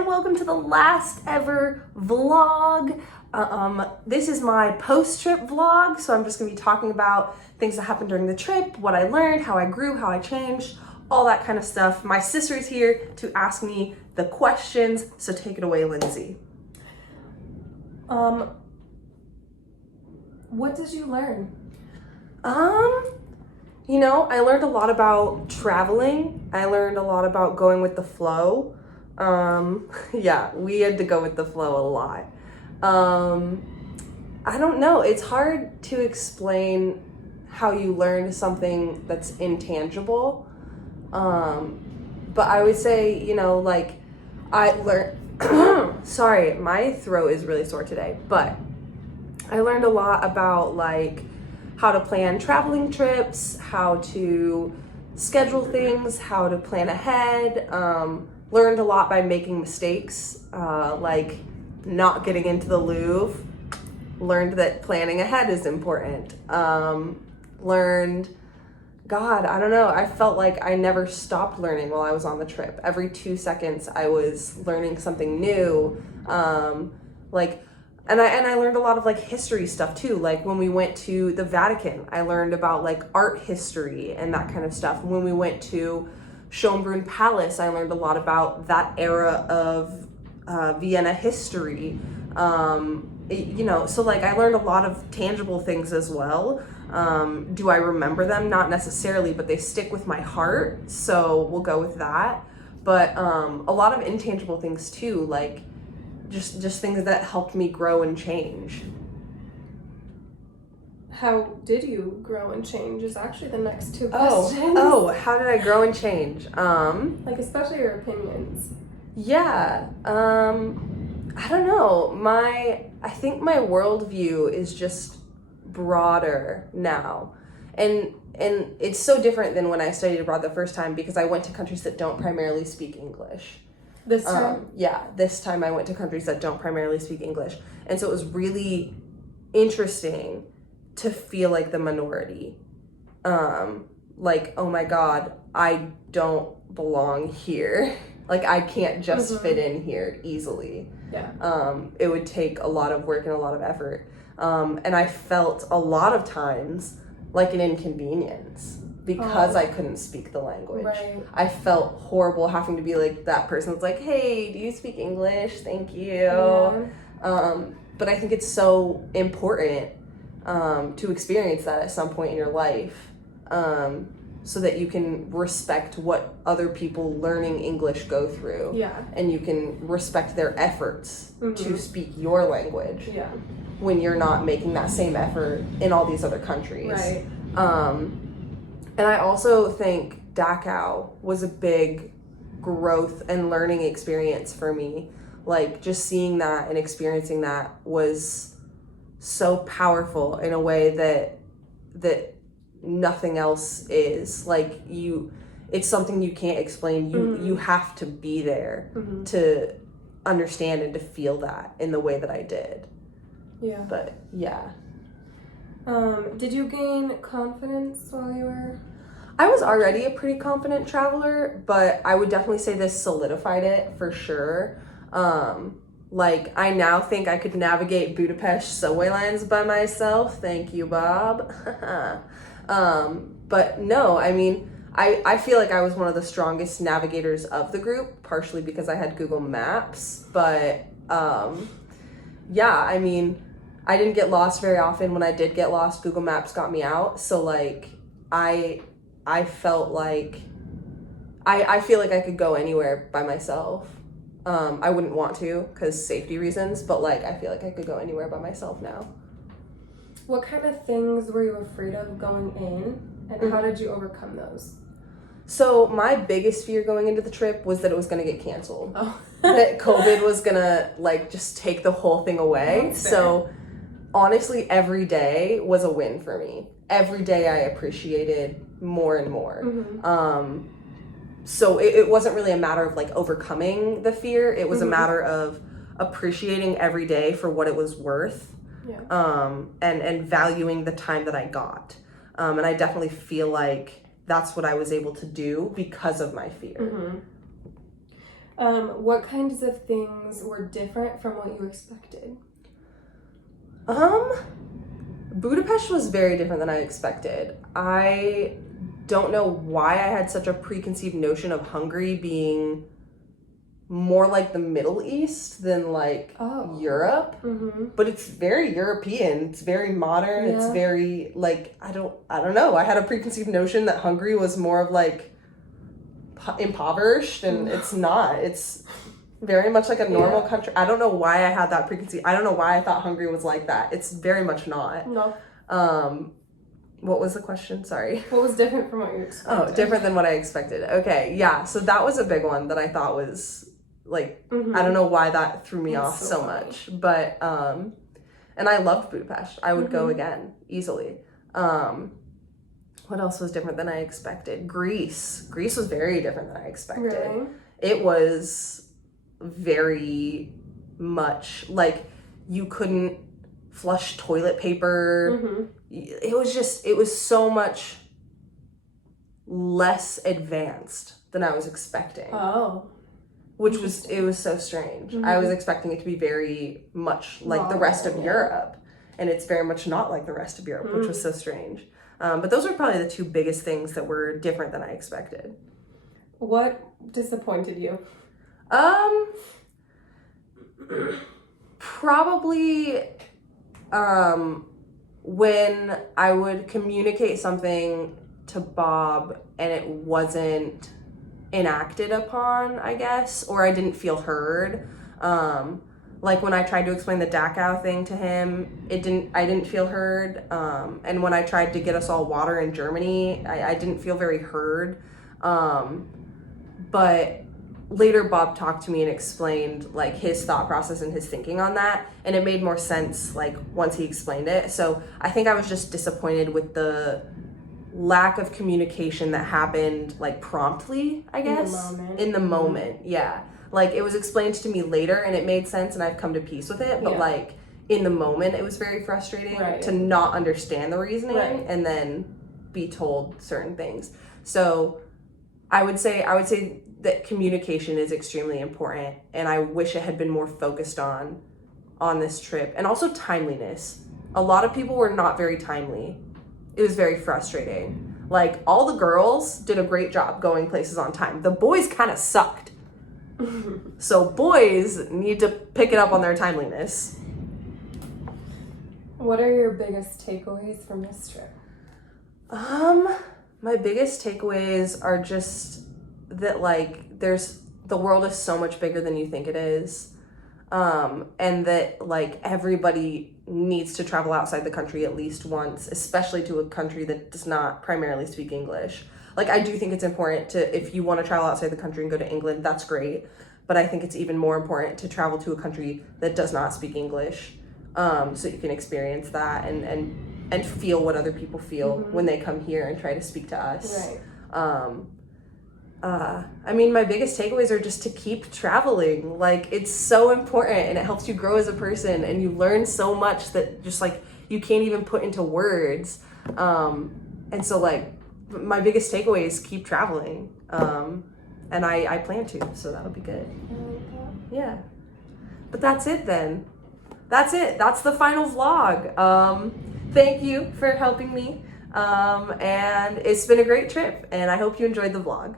and welcome to the last ever vlog. This is my post-trip vlog, so I'm just gonna be talking about things that happened during the trip, what I learned, how I grew, how I changed, all that kind of stuff. My sister's here to ask me the questions, so take it away, Lindsay. What did you learn? I learned a lot about traveling. I learned a lot about going with the flow. Yeah, we had to go with the flow a lot. I don't know. It's hard to explain how you learn something that's intangible. But I would say, I learned, sorry, my throat is really sore today, but I learned a lot about how to plan traveling trips, how to schedule things, how to plan ahead. Learned a lot by making mistakes, like not getting into the Louvre. Learned that planning ahead is important. I felt like I never stopped learning while I was on the trip. Every 2 seconds I was learning something new. And I learned a lot of history stuff too. Like when we went to the Vatican, I learned about art history and that kind of stuff. When we went to Schönbrunn Palace, I learned a lot about that era of Vienna history. So I learned a lot of tangible things as well. Do I remember them? Not necessarily, but they stick with my heart. So we'll go with that. But a lot of intangible things too, just things that helped me grow and change. How did you grow and change is actually the next two questions. How did I grow and change? Especially your opinions. Yeah, I don't know. I think my worldview is just broader now. And it's so different than when I studied abroad the first time because I went to countries that don't primarily speak English. This time? This time I went to countries that don't primarily speak English. And so it was really interesting to feel like the minority. Oh my God, I don't belong here. I can't just fit in here easily. Yeah. It would take a lot of work and a lot of effort. And I felt a lot of times like an inconvenience because I couldn't speak the language. Right. I felt horrible having to be that person that's hey, do you speak English? Thank you. Yeah. But I think it's so important to experience that at some point in your life, so that you can respect what other people learning English go through. Yeah. And you can respect their efforts to speak your language. Yeah. When you're not making that same effort in all these other countries. Right. And I also think Dachau was a big growth and learning experience for me. Just seeing that and experiencing that was so powerful in a way that nothing else is. It's something you can't explain. You have to be there to understand and to feel that in the way that I did. Yeah. But yeah. Did you gain confidence while you were? I was already a pretty confident traveler, but I would definitely say this solidified it for sure. I now think I could navigate Budapest subway lines by myself. Thank you, Bob. But no, I feel like I was one of the strongest navigators of the group, partially because I had Google Maps, but I didn't get lost very often. When I did get lost, Google Maps got me out. So I felt I feel like I could go anywhere by myself. I wouldn't want to because safety reasons, but I feel like I could go anywhere by myself now. What kind of things were you afraid of going in, and how did you overcome those? So my biggest fear going into the trip was that it was going to get canceled. Oh. That COVID was going to just take the whole thing away. So honestly, every day was a win for me. Every day I appreciated more and more. So it wasn't really a matter of overcoming the fear. It was a matter of appreciating every day for what it was worth. Yeah. And valuing the time that I got. And I definitely feel like that's what I was able to do because of my fear. What kinds of things were different from what you expected? Budapest was very different than I expected. I don't know why I had such a preconceived notion of Hungary being more like the Middle East than like Europe. Mm-hmm. But it's very European. It's very modern. Yeah. It's very like I don't know. I had a preconceived notion that Hungary was more of like impoverished, and it's not. It's very much like a normal country. I don't know why I had that preconceived. I don't know why I thought Hungary was like that. It's very much not. No. What was the question? Sorry. What was different from what you expected? Oh, different than what I expected. Okay, yeah. So that was a big one that I thought was like, I don't know why that threw me off so much. But and I loved Budapest. I would go again easily. What else was different than I expected? Greece. Greece was very different than I expected. Really? It was very much like you couldn't flush toilet paper. It was so much less advanced than I was expecting. Oh. It was so strange. I was expecting it to be very much like the rest of Europe, and it's very much not like the rest of Europe, which was so strange. But those were probably the two biggest things that were different than I expected. What disappointed you? Probably when I would communicate something to Bob and it wasn't enacted upon, I guess, or I didn't feel heard. Like when I tried to explain the Dachau thing to him, I didn't feel heard. And when I tried to get us all water in Germany, I didn't feel very heard. But later Bob talked to me and explained like his thought process and his thinking on that, and it made more sense like once he explained it. So I think I was just disappointed with the lack of communication that happened like promptly, I guess. In the moment, yeah. Like it was explained to me later and it made sense and I've come to peace with it, but like in the moment it was very frustrating to not understand the reasoning and then be told certain things. So I would say that communication is extremely important, and I wish it had been more focused on this trip. And also timeliness. A lot of people were not very timely. It was very frustrating. Like all the girls did a great job going places on time. The boys kind of sucked. So boys need to pick it up on their timeliness. What are your biggest takeaways from this trip? My biggest takeaways are just that like the world is so much bigger than you think it is. And that like everybody needs to travel outside the country at least once, especially to a country that does not primarily speak English. Like I do think it's important to, if you want to travel outside the country and go to England, that's great. But I think it's even more important to travel to a country that does not speak English, so you can experience that and feel what other people feel when they come here and try to speak to us. Right. I mean, my biggest takeaways are just to keep traveling. Like, it's so important and it helps you grow as a person, and you learn so much that just like you can't even put into words. And so like my biggest takeaway is keep traveling. And I plan to, so that'll be good. Yeah. But that's it then. That's it. That's the final vlog. Thank you for helping me. And it's been a great trip, and I hope you enjoyed the vlog.